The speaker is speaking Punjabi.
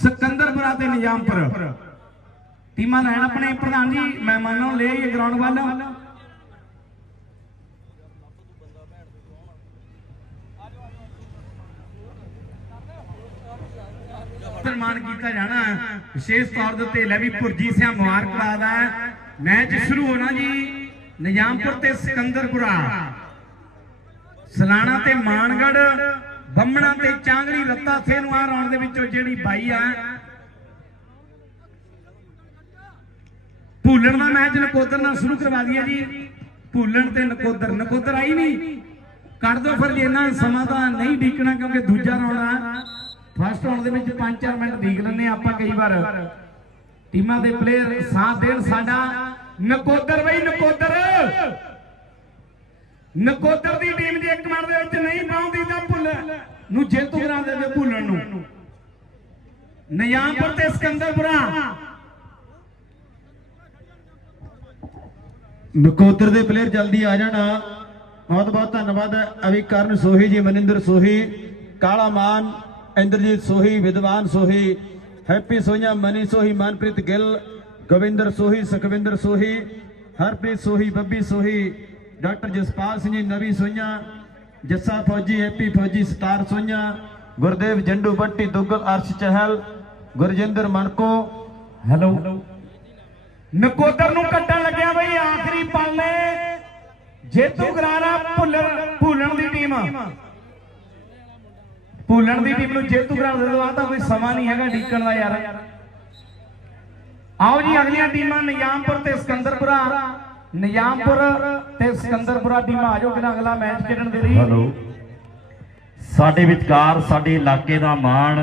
ਸਿਕੰਦਰਪੁਰਾ ਤੇ ਨਿਜ਼ਾਮਪੁਰ ਟੀਮਾਂ ਲੈਣ ਆਪਣੇ ਪ੍ਰਧਾਨ ਜੀ ਮੈਂ ਮੰਨੋ ਲੈ ਇਹ ਗਰਾਊਂਡ ਵੱਲ। ਸਨਮਾਨ ਕੀਤਾ ਜਾਣਾ ਵਿਸ਼ੇਸ਼ ਤੌਰ ਦੇ ਉੱਤੇ ਲੈ ਵੀ ਭੁਰਜੀ ਸਿਆ ਮੁਬਾਰਕਬਾਦ ਦਾ ਮੈਚ ਸ਼ੁਰੂ ਹੋਣਾ ਜੀ, ਨਿਜ਼ਾਮਪੁਰ ਤੇ ਸਿਕੰਦਰਪੁਰਾ ਸਲਾਣਾ ਤੇ ਮਾਨਗੜ ਬੰਮਣਾ ਤੇ ਚਾਂਗੜੀ ਰੱਤਾ ਥੇ ਨੂੰ ਆ ਰੌਣ ਦੇ ਵਿੱਚੋਂ ਜਿਹੜੀ ਬਾਈ ਆ। ਭੂਲਣ ਦਾ ਮੈਚ ਨਕੋਦਰ ਨਾਲ ਸ਼ੁਰੂ ਕਰਵਾ ਦਿਆ ਜੀ। ਭੂਲਣ ਤੇ ਨਕੋਦਰ ਨਕੋਦਰ ਆਈ ਨਹੀਂ। ਕੱਢ ਦੋ ਫਿਰ ਜੇ ਇਹਨਾਂ ਸਮਾਂ ਤਾਂ ਨਹੀਂ ਡੀਕਣਾ ਕਿਉਂਕਿ ਦੂਜਾ ਰਾਉਂਡ ਆ। ਫਸਟ ਰਾਉਂਡ ਦੇ ਵਿੱਚ 5-4 ਮਿੰਟ ਡੀਕ ਲੈਂਦੇ ਹਾਂ ਆਪਾਂ ਕਈ ਵਾਰ। ਟੀਮਾਂ ਦੇ ਪਲੇਅਰ ਸਾਥ ਦੇਣ ਸਾਡਾ। ਨਕੋਦਰ ਬਈ, ਨਕੋਦਰ। ਨਕੋਦਰ ਦੀ ਟੀਮ ਜੇ ਇੱਕ ਮਿੰਟ ਦੇ ਵਿੱਚ ਨਹੀਂ ਪਾਉਂਦੀ ਤਾਂ ਭੁੱਲ ਨੂੰ ਜੇਤੂ ਕਰਾ ਦੇ ਭੁੱਲਣ ਨੂੰ। ਨਿਜ਼ਾਮਪੁਰ ਤੇ ਸਿਕੰਦਰਪੁਰਾ। ਨਕੋਦਰ ਦੇ ਪਲੇਅਰ ਜਲਦੀ ਆ ਜਾਣਾ। ਬਹੁਤ ਬਹੁਤ ਧੰਨਵਾਦ। ਅਵੀ ਕਰਨ ਸੋਹੀ ਜੀ, ਮਨਿੰਦਰ ਸੋਹੀ ਕਾਲਾ Mann Inderjit Sohi, Vidwan Sohi, Happy Soiya Mani Sohi, Manpreet Gill, Govinder Sohi, Sukhwinder Sohi, Harpreet Sohi, Babbi Sohi, doctor Jaspal Singh ji, Navi Soiya Jassa Fauji Happy Fauji star Soiya Gurdev Jandu Batti Duggal Arsh Chahal Gurjinder ਮਨਕੋ hello Nakodar ਨੂੰ ਕੱਟਣ ਲੱਗਿਆ ਬਈ ਆਖਰੀ ਪਾਲੇ। ਜੇਤੂ ਕਰਾਰਾ ਭੁੱਲਣ ਭੁੱਲਣ ਦੀ ਟੀਮ। ਭੁੱਲਣ ਦੀ ਟੀਮ ਨੂੰ ਜੇਤੂ ਕਰਾ ਦੇ ਦੋ ਆ ਤਾਂ ਕੋਈ ਸਮਾਂ ਨਹੀਂ ਹੈਗਾ ਡੀਕਣ ਦਾ ਯਾਰ। ਆਓ ਜੀ ਅਗਲੀਆਂ ਟੀਮਾਂ ਨਿਜ਼ਾਮਪੁਰ ਤੇ ਸਿਕੰਦਰਪੁਰਾ। ਨਿਜ਼ਾਮਪੁਰ ਤੇ ਸਿਕੰਦਰਪੁਰਾ ਟੀਮਾਂ ਆਜੋ ਕਿਹੜਾ ਅਗਲਾ ਮੈਚ ਖੇਡਣ ਦੇ ਲਈ ਸਾਡੇ ਵਿਚਕਾਰ, ਸਾਡੇ ਇਲਾਕੇ ਦਾ ਮਾਣ